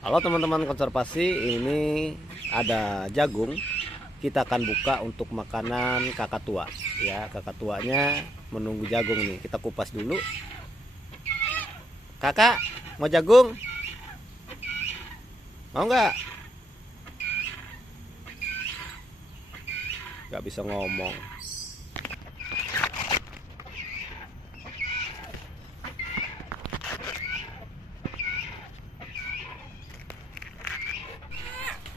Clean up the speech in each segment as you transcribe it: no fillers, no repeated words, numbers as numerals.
Halo teman-teman konservasi, ini ada jagung. Kita akan buka untuk makanan kakak tua. Ya, kakak tuanya menunggu jagung nih. Kita kupas dulu. Kakak, mau jagung? Mau nggak? Nggak bisa ngomong.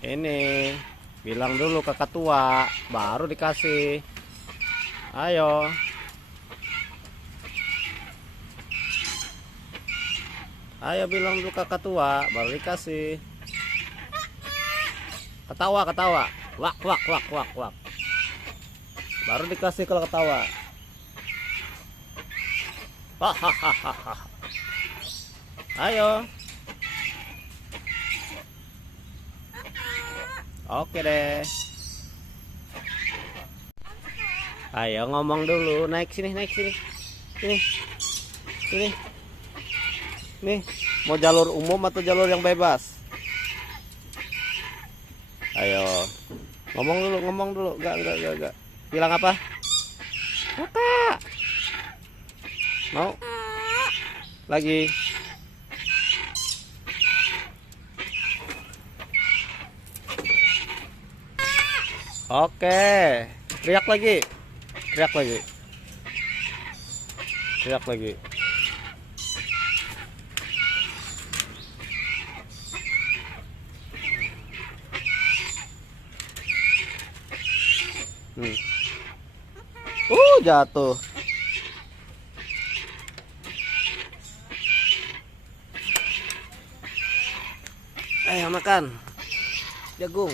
Ini bilang dulu kakak tua, baru dikasih. Ayo. Ayo bilang dulu kakak tua, baru dikasih. Ketawa, ketawa. Wak, wak, wak, wak, wak. Baru dikasih kalau ketawa. Hahaha. Ayo. Oke deh. Ayo ngomong dulu, naik sini, naik sini. Sini. Sini. Nih, mau jalur umum atau jalur yang bebas? Ayo. Ngomong dulu. Enggak. Bilang apa? Kakak. Mau? Lagi. Oke. Teriak lagi. Teriak lagi. Teriak lagi. Hmm. Jatuh. Ayo makan. Jagung.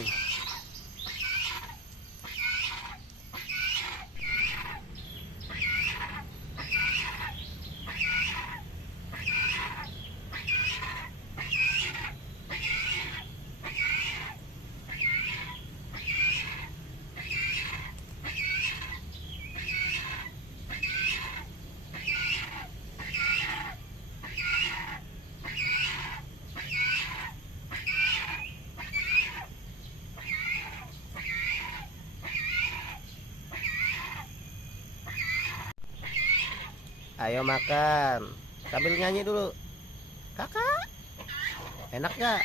Ayo makan. Sambil nyanyi dulu. Kakak, enak gak?